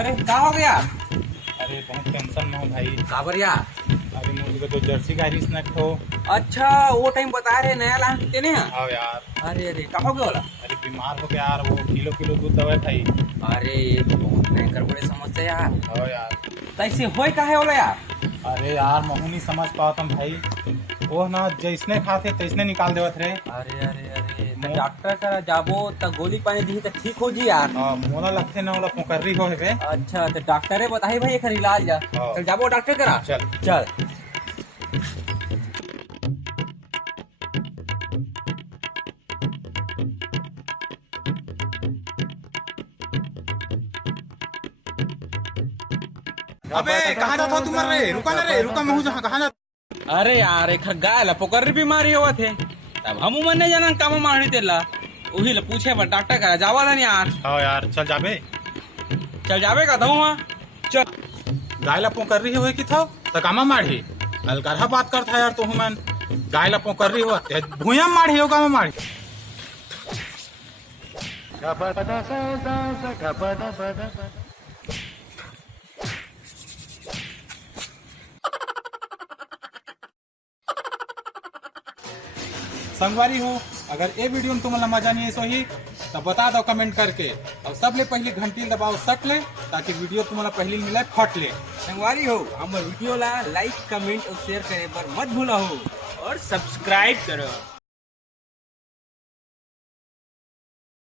अरे क्या हो गया? अरे बहुत टेंशन में हूँ भाई। काबर यार? अरे मुझे तो जर्सी का रिस न खो। अच्छा वो टाइम बता रहे नया लान तेने। आओ यार। अरे अरे क्या हो गया बोला? अरे बीमार हो गया यार, वो किलो किलो दूध दवा भाई। अरे ये तो बहुत भयंकर बड़े समस्या यार। आओ यार। तैसे होए काहे बोला यार? अरे यार महू नहीं समझ पाता भाई। वो ना जैसने खाते तैसने निकाल देवत रे। अरे अरे अरे तो डॉक्टर करा जाबो तो गोली पानी दी तो ठीक हो जी यार। मोला लगते ना ओला पोकर्री हो है। अच्छा तो डॉक्टरे बताई भाई एकर इलाज जा। हाँ। चल जाबो डॉक्टर करा। चल। चल। अबे कहाँ जाता हो तुम रे? रुका ना रे, रुका महू जहाँ कहाँ जाता? अरे यार एक गाय ला पोकर बीमारी हुआ थे तब हम मन नहीं जाना काम मारनी तेला वही ला पूछे पर डॉक्टर करा जावा ना यार। हाँ यार चल जाबे। चल जावे का दऊँ वहाँ। चल। गाय ला पोकर्री हो कि था तो कामा माढ़ी अलगरहा बात करता यार तू मन। गाय ला पोकर्री हो भूया माढ़ी हो कामा माढ़ी। संगवारी हो अगर ये वीडियो में तुम्हें मजा नहीं है सो ही तो बता दो कमेंट करके और सबले पहले घंटी दबाओ सट ले ताकि वीडियो तुम्हारा पहले मिले फट ले। संगवारी हो हम वीडियो ला लाइक कमेंट और शेयर करे पर मत भूला हो और सब्सक्राइब करो।